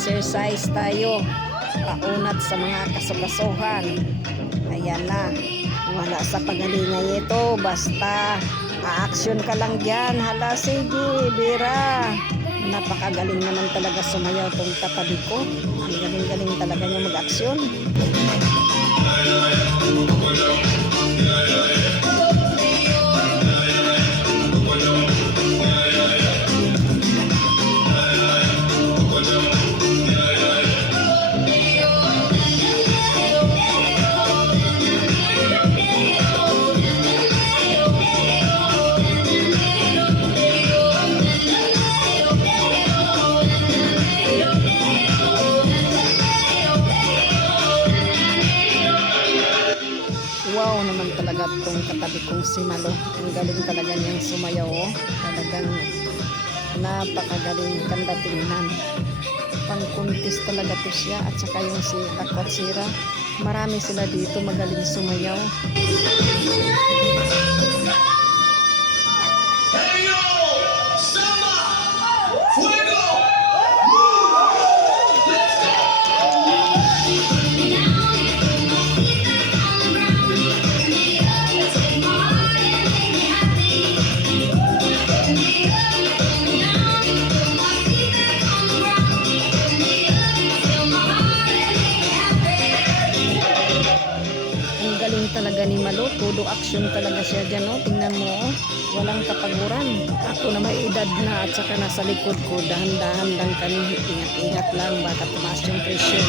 mag-exercise tayo. Paunat sa mga kasukasuhan. Ayan na. Wala sa pagalingay ito. Basta a-action ka lang dyan. Hala, sige, Bira. Napakagaling naman talaga sumayaw tong katabi ko. Ang galing-galing talaga niya mag-aksyon. Wow naman talaga itong katabi kong si Malo. Ang galing talaga niyang sumayaw. Oh. Talagang napakagaling kanda tingnan. Pang-contest talaga to siya. At saka yung si Lakot Sira. Marami sila dito magaling sumayaw. Talaga ni Malo, todo action talaga siya dyan, no? Tingnan mo, oh. Walang kapaguran. Ako na may edad na at saka nasa likod ko, dahan-dahan lang kami, ingat-ingat lang, baka tumaas yung presyon.